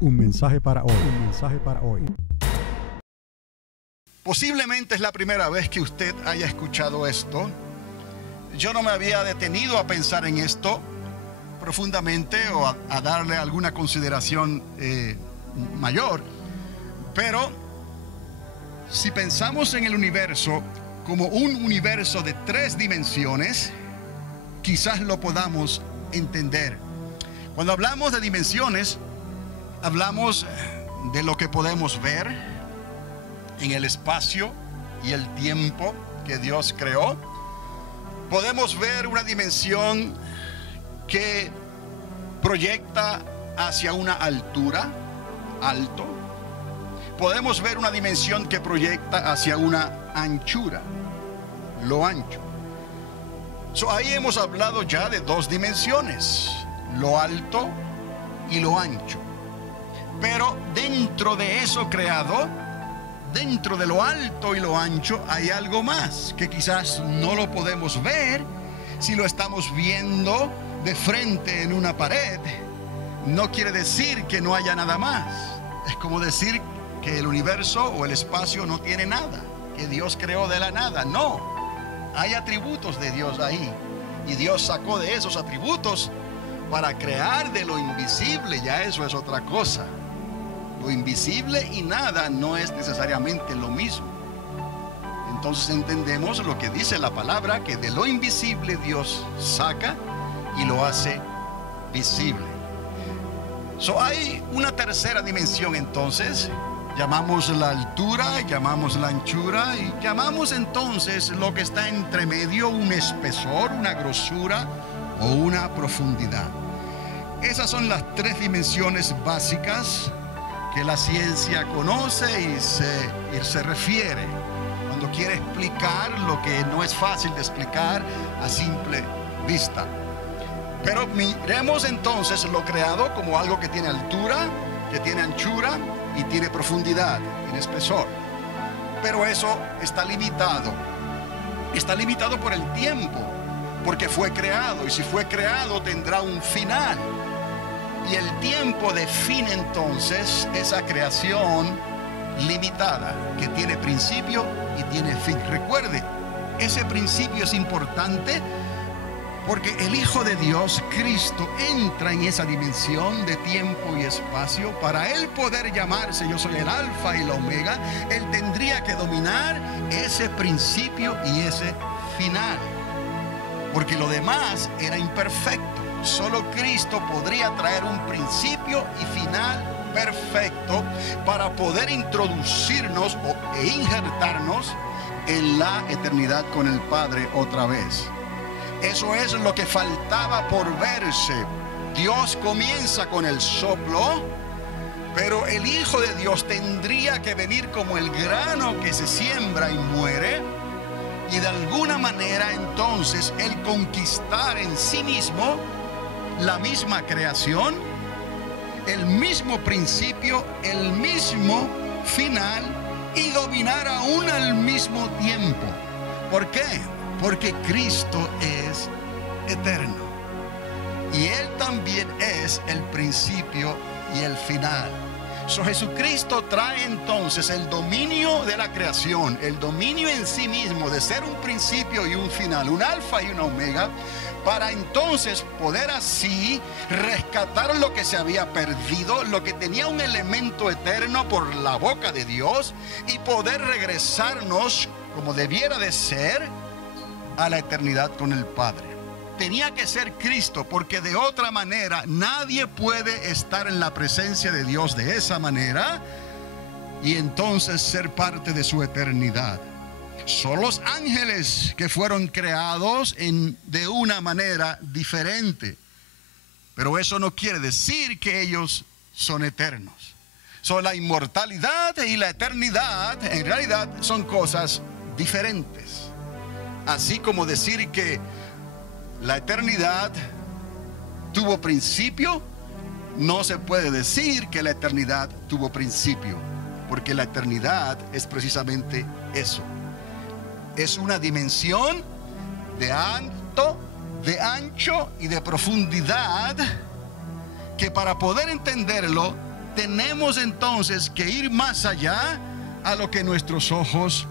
Un mensaje para hoy. Un mensaje para hoy. Posiblemente es la primera vez que usted haya escuchado esto. Yo no me había detenido a pensar en esto profundamente o a darle alguna consideración mayor. Pero si pensamos en el universo como un universo de 3 dimensiones, quizás lo podamos entender. Cuando hablamos de dimensiones, hablamos de lo que podemos ver en el espacio y el tiempo que Dios creó. Podemos ver una dimensión que proyecta hacia una altura, alto. Podemos ver una dimensión que proyecta hacia una anchura, lo ancho. Ahí hemos hablado ya de 2 dimensiones, lo alto y lo ancho. Pero dentro de eso creado, dentro de lo alto y lo ancho, hay algo más que quizás no lo podemos ver. Si lo estamos viendo de frente en una pared, no quiere decir que no haya nada más. Es como decir que el universo o el espacio no tiene nada, que Dios creó de la nada. No, hay atributos de Dios ahí, y Dios sacó de esos atributos para crear de lo invisible. Ya eso es otra cosa. Lo invisible y nada no es necesariamente lo mismo. Entonces entendemos lo que dice la palabra, que de lo invisible Dios saca y lo hace visible. Hay una tercera dimensión entonces. Llamamos la altura, llamamos la anchura y llamamos entonces lo que está entre medio un espesor, una grosura o una profundidad. Esas son las 3 dimensiones básicas que la ciencia conoce y se refiere cuando quiere explicar lo que no es fácil de explicar a simple vista. Pero miremos entonces lo creado como algo que tiene altura, que tiene anchura y tiene profundidad, tiene espesor. Pero eso está limitado. Está limitado por el tiempo, porque fue creado, y si fue creado tendrá un final. Y el tiempo define entonces esa creación limitada, que tiene principio y tiene fin. Recuerde, ese principio es importante porque el Hijo de Dios, Cristo, entra en esa dimensión de tiempo y espacio. Para Él poder llamarse yo soy el alfa y la omega, Él tendría que dominar ese principio y ese final, porque lo demás era imperfecto. Solo Cristo podría traer un principio y final perfecto para poder introducirnos e injertarnos en la eternidad con el Padre otra vez. Eso es lo que faltaba por verse. Dios comienza con el soplo, pero el Hijo de Dios tendría que venir como el grano que se siembra y muere, y de alguna manera entonces Él conquistar en sí mismo la misma creación, el mismo principio, el mismo final, y dominar aún al mismo tiempo. ¿Por qué? Porque Cristo es eterno y Él también es el principio y el final. Jesucristo trae entonces el dominio de la creación, el dominio en sí mismo de ser un principio y un final, un alfa y una omega, para entonces poder así rescatar lo que se había perdido, lo que tenía un elemento eterno por la boca de Dios, y poder regresarnos como debiera de ser a la eternidad con el Padre. Tenía que ser Cristo, porque de otra manera nadie puede estar en la presencia de Dios de esa manera y entonces ser parte de su eternidad. Son los ángeles que fueron creados de una manera diferente, pero eso no quiere decir que ellos son eternos. La inmortalidad y la eternidad en realidad son cosas diferentes. Así como decir que la eternidad tuvo principio, no se puede decir que la eternidad tuvo principio, porque la eternidad es precisamente eso. Es una dimensión de alto, de ancho y de profundidad que, para poder entenderlo, tenemos entonces que ir más allá a lo que nuestros ojos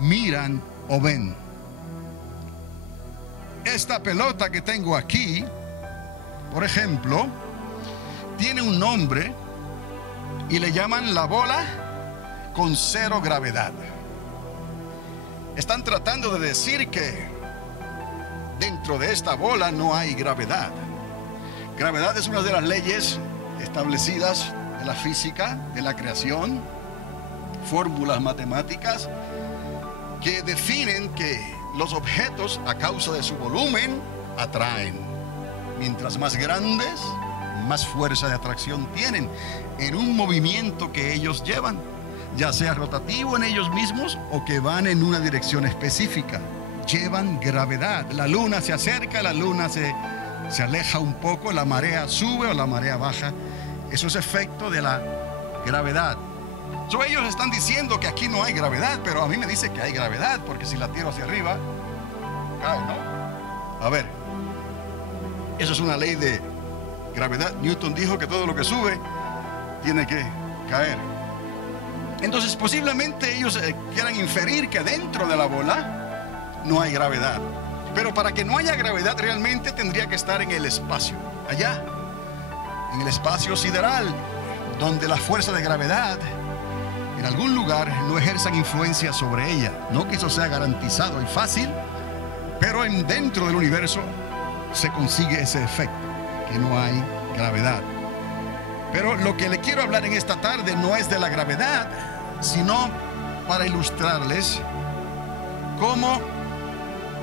miran o ven. Esta pelota que tengo aquí, por ejemplo, tiene un nombre y le llaman la bola con cero gravedad. Están tratando de decir que dentro de esta bola no hay gravedad. Gravedad es una de las leyes establecidas de la física, de la creación, fórmulas matemáticas que definen que los objetos, a causa de su volumen, atraen. Mientras más grandes, más fuerza de atracción tienen en un movimiento que ellos llevan, ya sea rotativo en ellos mismos o que van en una dirección específica. Llevan gravedad. La luna se acerca, la luna se aleja un poco, la marea sube o la marea baja. Eso es efecto de la gravedad. Ellos están diciendo que aquí no hay gravedad, pero a mí me dice que hay gravedad, porque si la tiro hacia arriba, cae, ¿no? A ver, eso es una ley de gravedad. Newton dijo que todo lo que sube tiene que caer. Entonces posiblemente ellos quieran inferir que dentro de la bola no hay gravedad. Pero para que no haya gravedad realmente tendría que estar en el espacio, allá, en el espacio sideral, donde la fuerza de gravedad en algún lugar no ejerzan influencia sobre ella. No que eso sea garantizado y fácil, pero dentro del universo se consigue ese efecto, que no hay gravedad. Pero lo que le quiero hablar en esta tarde no es de la gravedad, sino para ilustrarles cómo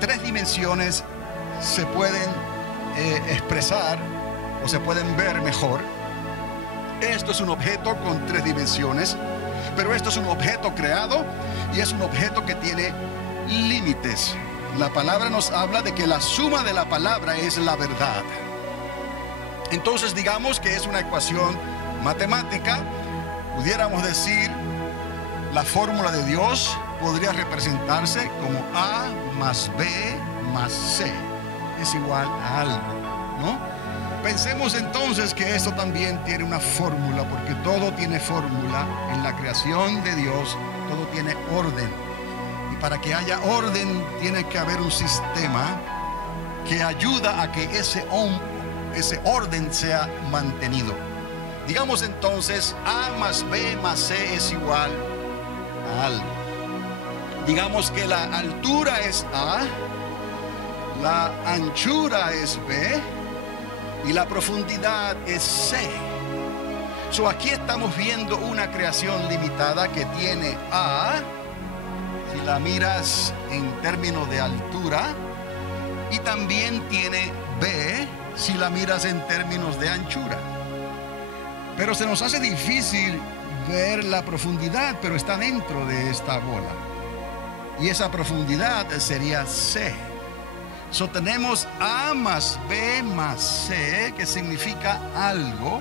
tres dimensiones se pueden expresar o se pueden ver mejor. Esto es un objeto con tres dimensiones, pero esto es un objeto creado y es un objeto que tiene límites. La palabra nos habla de que la suma de la palabra es la verdad. Entonces digamos que es una ecuación matemática. Pudiéramos decir, la fórmula de Dios podría representarse como A más B más C es igual a algo, ¿no? Pensemos entonces que esto también tiene una fórmula, porque todo tiene fórmula en la creación de Dios, todo tiene orden. Y para que haya orden tiene que haber un sistema que ayuda a que ese orden sea mantenido. Digamos entonces, A más B más C es igual a algo. Digamos que la altura es A, la anchura es B y la profundidad es C. Aquí estamos viendo una creación limitada que tiene A, si la miras en términos de altura, y también tiene B, si la miras en términos de anchura. Pero se nos hace difícil ver la profundidad, pero está dentro de esta bola. Y esa profundidad sería C. Tenemos A más B más C, que significa algo,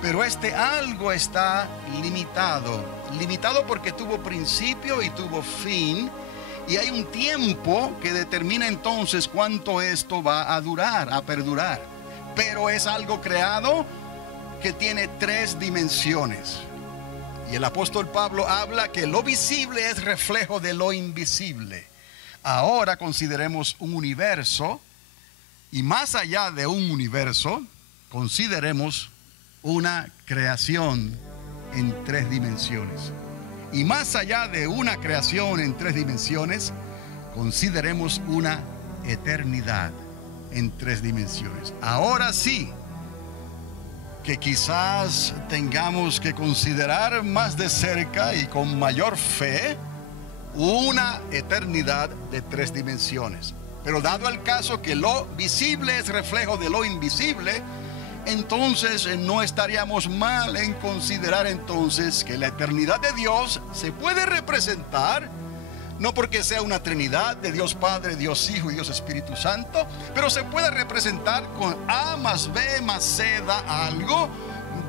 pero este algo está limitado. Limitado porque tuvo principio y tuvo fin, y hay un tiempo que determina entonces cuánto esto va a durar, a perdurar. Pero es algo creado que tiene tres dimensiones. Y el apóstol Pablo habla que lo visible es reflejo de lo invisible. Ahora consideremos un universo, y más allá de un universo, consideremos una creación en tres dimensiones. Y más allá de una creación en tres dimensiones, consideremos una eternidad en tres dimensiones. Ahora sí, que quizás tengamos que considerar más de cerca y con mayor fe una eternidad de tres dimensiones. Pero dado el caso que lo visible es reflejo de lo invisible, entonces no estaríamos mal en considerar entonces que la eternidad de Dios se puede representar, no porque sea una trinidad de Dios Padre, Dios Hijo y Dios Espíritu Santo, pero se puede representar con A más B más C da algo,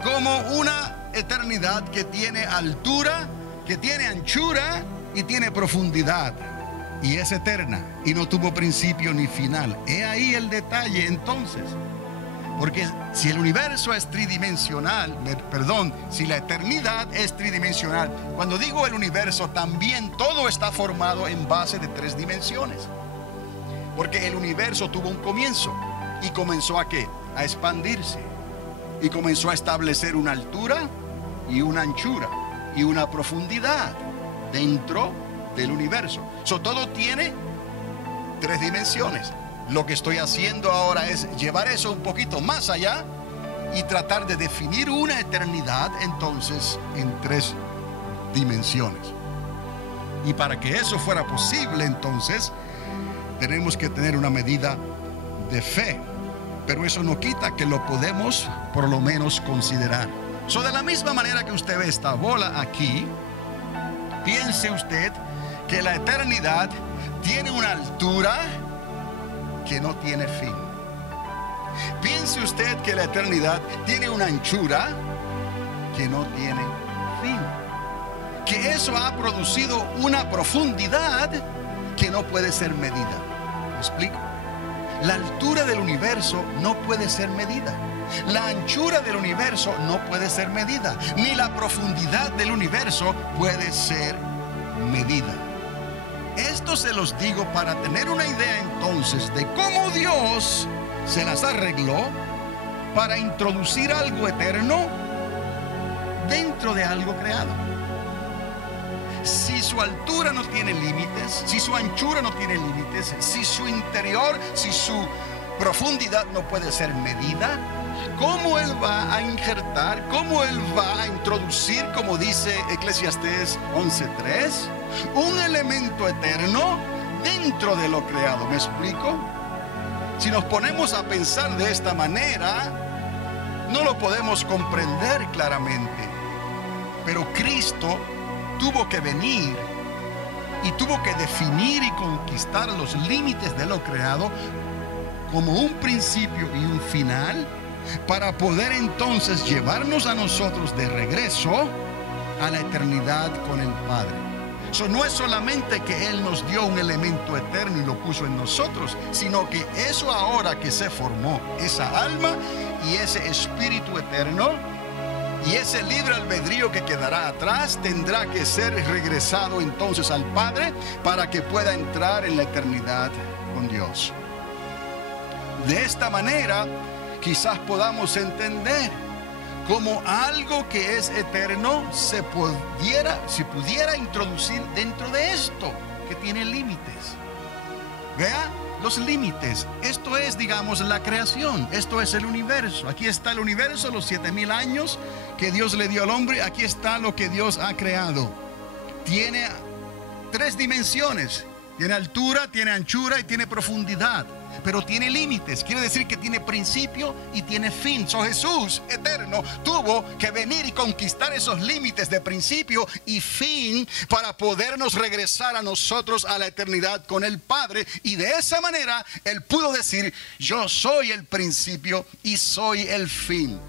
como una eternidad que tiene altura, que tiene anchura y tiene profundidad, y es eterna y no tuvo principio ni final. He ahí el detalle entonces. Porque si el universo es tridimensional, si la eternidad es tridimensional, cuando digo el universo, también todo está formado en base de 3 dimensiones. Porque el universo tuvo un comienzo y comenzó ¿a qué? A expandirse. Y comenzó a establecer una altura y una anchura y una profundidad dentro del universo. Todo tiene 3 dimensiones. Lo que estoy haciendo ahora es llevar eso un poquito más allá y tratar de definir una eternidad entonces en 3 dimensiones. Y para que eso fuera posible entonces tenemos que tener una medida de fe. Pero eso no quita que lo podemos por lo menos considerar. De la misma manera que usted ve esta bola aquí, piense usted que la eternidad tiene una altura que no tiene fin. Piense usted que la eternidad tiene una anchura que no tiene fin. Que eso ha producido una profundidad que no puede ser medida. ¿Me explico? La altura del universo no puede ser medida. La anchura del universo no puede ser medida. Ni la profundidad del universo puede ser medida. Esto se los digo para tener una idea entonces de cómo Dios se las arregló para introducir algo eterno dentro de algo creado. Si su altura no tiene límites, si su anchura no tiene límites, si su interior, si su profundidad no puede ser medida, ¿cómo Él va a injertar, cómo Él va a introducir, como dice Eclesiastés 11:3, un elemento eterno dentro de lo creado? ¿Me explico? Si nos ponemos a pensar de esta manera, no lo podemos comprender claramente. Pero Cristo tuvo que venir y tuvo que definir y conquistar los límites de lo creado como un principio y un final, para poder entonces llevarnos a nosotros de regreso a la eternidad con el Padre. No es solamente que Él nos dio un elemento eterno y lo puso en nosotros, sino que eso ahora que se formó, esa alma y ese espíritu eterno y ese libre albedrío que quedará atrás, tendrá que ser regresado entonces al Padre para que pueda entrar en la eternidad con Dios. De esta manera quizás podamos entender cómo algo que es eterno se pudiera introducir dentro de esto que tiene límites. Vea los límites. Esto es, digamos, la creación. Esto es el universo. Aquí está el universo, los 7000 años que Dios le dio al hombre. Aquí está lo que Dios ha creado. Tiene 3 dimensiones. Tiene altura, tiene anchura y tiene profundidad. Pero tiene límites, quiere decir que tiene principio y tiene fin. Jesús, eterno, tuvo que venir y conquistar esos límites de principio y fin para podernos regresar a nosotros a la eternidad con el Padre. Y de esa manera Él pudo decir: yo soy el principio y soy el fin.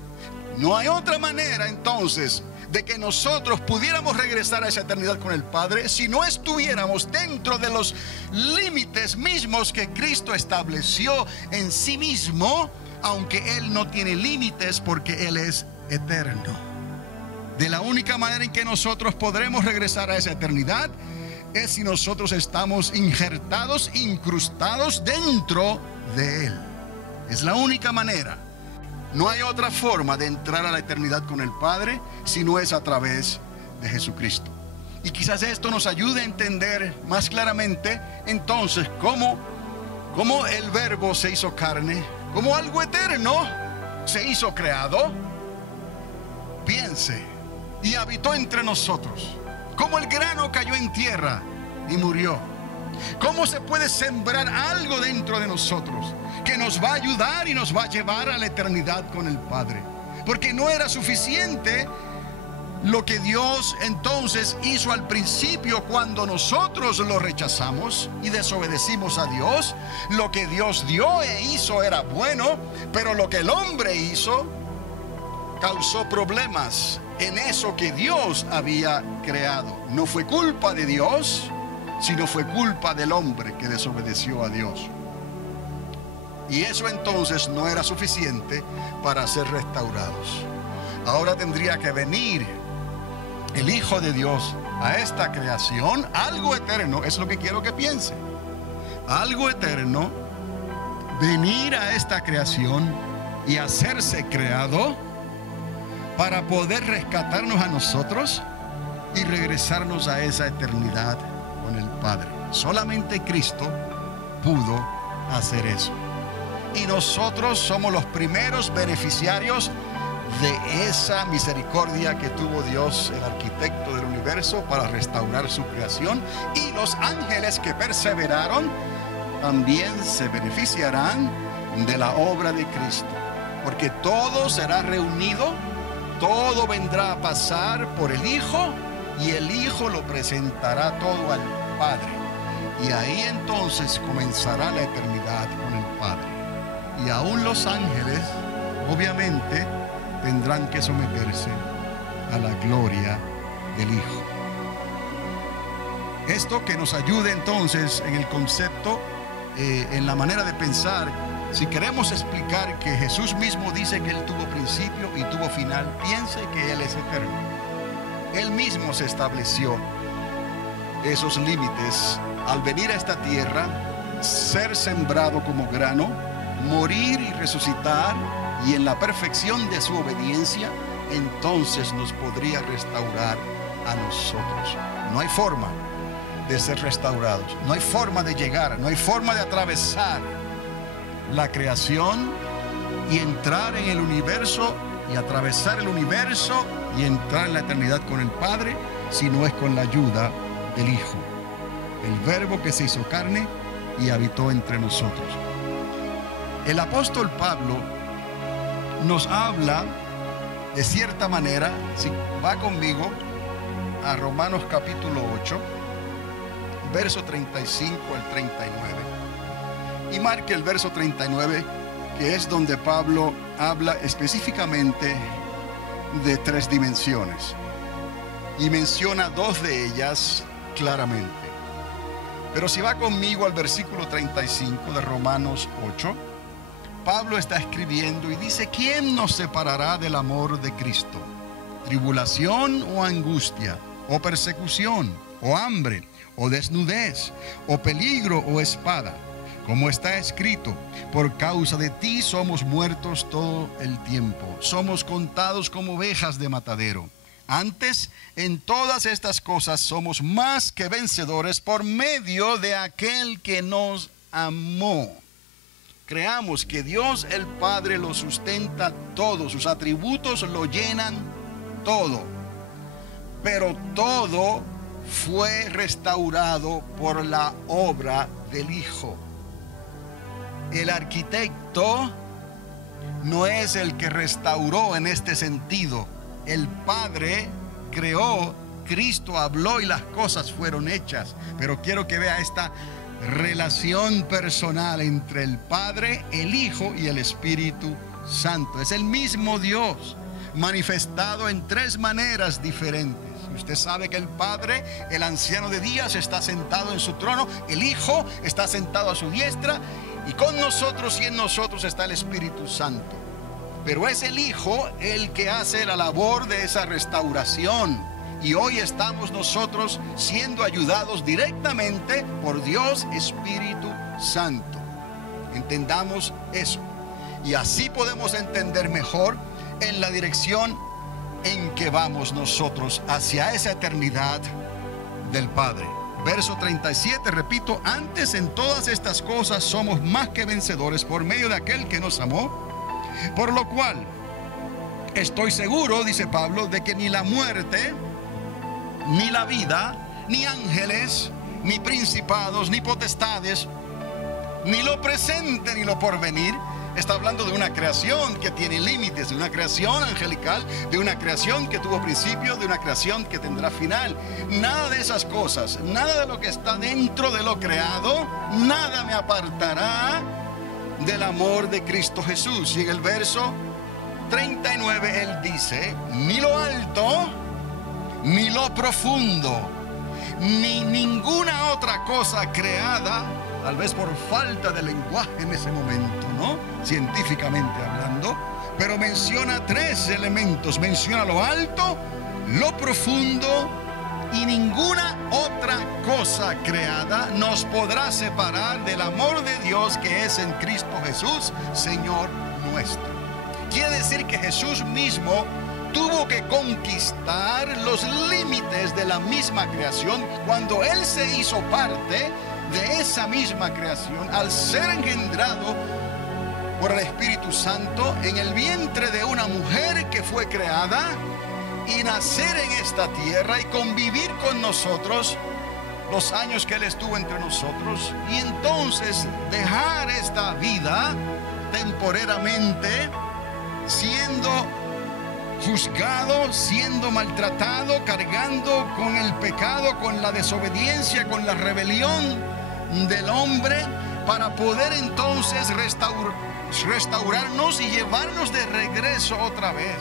No hay otra manera entonces de que nosotros pudiéramos regresar a esa eternidad con el Padre si no estuviéramos dentro de los límites mismos que Cristo estableció en sí mismo, aunque Él no tiene límites porque Él es eterno. De la única manera en que nosotros podremos regresar a esa eternidad es si nosotros estamos injertados, incrustados dentro de Él. Es la única manera. No hay otra forma de entrar a la eternidad con el Padre si no es a través de Jesucristo. Y quizás esto nos ayude a entender más claramente entonces cómo el Verbo se hizo carne, cómo algo eterno se hizo creado. Piense, y habitó entre nosotros, cómo el grano cayó en tierra y murió. ¿Cómo se puede sembrar algo dentro de nosotros que nos va a ayudar y nos va a llevar a la eternidad con el Padre? Porque no era suficiente lo que Dios entonces hizo al principio cuando nosotros lo rechazamos y desobedecimos a Dios. Lo que Dios dio e hizo era bueno, pero lo que el hombre hizo causó problemas en eso que Dios había creado. No fue culpa de Dios, sino fue culpa del hombre que desobedeció a Dios. Y eso entonces no era suficiente para ser restaurados. Ahora tendría que venir el Hijo de Dios a esta creación, algo eterno, es lo que quiero que piense. Algo eterno, venir a esta creación y hacerse creado para poder rescatarnos a nosotros y regresarnos a esa eternidad con el Padre. Solamente Cristo pudo hacer eso. Y nosotros somos los primeros beneficiarios de esa misericordia que tuvo Dios, el arquitecto del universo, para restaurar su creación. Y los ángeles que perseveraron también se beneficiarán de la obra de Cristo. Porque todo será reunido, todo vendrá a pasar por el Hijo, y el Hijo lo presentará todo al Padre. Y ahí entonces comenzará la eternidad con el Padre. Y aún los ángeles, obviamente, tendrán que someterse a la gloria del Hijo. Esto que nos ayude entonces en el concepto, en la manera de pensar. Si queremos explicar que Jesús mismo dice que Él tuvo principio y tuvo final, piense que Él es eterno. Él mismo se estableció esos límites al venir a esta tierra, ser sembrado como grano, morir y resucitar, y en la perfección de su obediencia, entonces nos podría restaurar a nosotros. No hay forma de ser restaurados, no hay forma de llegar, no hay forma de atravesar la creación y entrar en el universo y atravesar el universo y entrar en la eternidad con el Padre, si no es con la ayuda del Hijo, el Verbo que se hizo carne y habitó entre nosotros. El apóstol Pablo nos habla de cierta manera, si va conmigo a Romanos capítulo 8, verso 35 al 39, y marque el verso 39, que es donde Pablo habla específicamente de tres dimensiones y menciona dos de ellas claramente. Pero si va conmigo al versículo 35 de Romanos 8, Pablo está escribiendo y dice: ¿quién nos separará del amor de Cristo? ¿Tribulación o angustia, o persecución, o hambre, o desnudez, o peligro, o espada? Como está escrito: por causa de ti somos muertos todo el tiempo, somos contados como ovejas de matadero. Antes, en todas estas cosas somos más que vencedores por medio de aquel que nos amó. Creamos que Dios el Padre lo sustenta todo, sus atributos lo llenan todo, pero todo fue restaurado por la obra del Hijo. El arquitecto no es el que restauró en este sentido. El Padre creó, Cristo habló y las cosas fueron hechas. Pero quiero que vea esta relación personal entre el Padre, el Hijo y el Espíritu Santo. Es el mismo Dios manifestado en tres maneras diferentes. Usted sabe que el Padre, el anciano de días, está sentado en su trono. El Hijo está sentado a su diestra. Y con nosotros y en nosotros está el Espíritu Santo. Pero es el Hijo el que hace la labor de esa restauración. Y hoy estamos nosotros siendo ayudados directamente por Dios Espíritu Santo. Entendamos eso. Y así podemos entender mejor en la dirección en que vamos nosotros hacia esa eternidad del Padre. Verso 37, repito: antes en todas estas cosas somos más que vencedores por medio de aquel que nos amó. Por lo cual estoy seguro, dice Pablo, de que ni la muerte, ni la vida, ni ángeles, ni principados, ni potestades, ni lo presente, ni lo porvenir. Está hablando de una creación que tiene límites, de una creación angelical, de una creación que tuvo principio, de una creación que tendrá final. Nada de esas cosas, nada de lo que está dentro de lo creado, nada me apartará del amor de Cristo Jesús. Y en el verso 39 él dice: ni lo alto, ni lo profundo, ni ninguna otra cosa creada tal vez por falta de lenguaje en ese momento, ¿no? Científicamente hablando, pero menciona tres elementos. Menciona lo alto, lo profundo y ninguna otra cosa creada nos podrá separar del amor de Dios que es en Cristo Jesús, Señor nuestro. Quiere decir que Jesús mismo tuvo que conquistar los límites de la misma creación cuando Él se hizo parte de esa misma creación al ser engendrado por el Espíritu Santo en el vientre de una mujer que fue creada y nacer en esta tierra y convivir con nosotros los años que Él estuvo entre nosotros y entonces dejar esta vida temporeramente siendo juzgado, siendo maltratado, cargando con el pecado, con la desobediencia, con la rebelión del hombre, para poder entonces restaurarnos y llevarnos de regreso otra vez.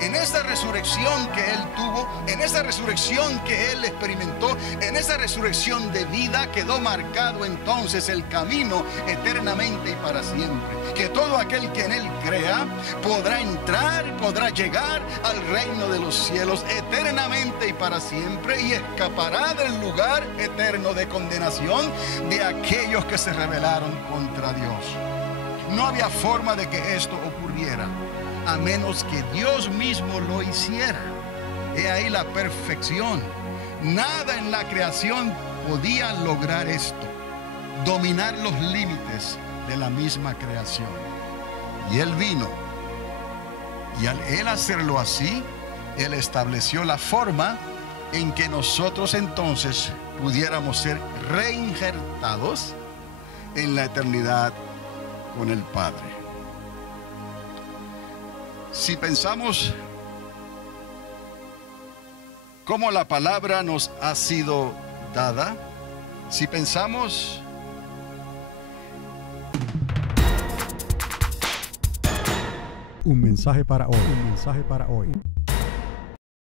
En esa resurrección que Él tuvo, en esa resurrección que Él experimentó, en esa resurrección de vida quedó marcado entonces el camino eternamente y para siempre. Que todo aquel que en Él crea podrá entrar, podrá llegar al reino de los cielos eternamente y para siempre y escapará del lugar eterno de condenación de aquellos que se rebelaron contra Dios. No había forma de que esto ocurriera a menos que Dios mismo lo hiciera. He ahí la perfección. Nada en la creación podía lograr esto, dominar los límites de la misma creación. Y Él vino, y al Él hacerlo así, Él estableció la forma en que nosotros entonces pudiéramos ser reinjertados en la eternidad con el Padre. Si pensamos cómo la palabra nos ha sido dada, si pensamos un mensaje para hoy. Un mensaje para hoy.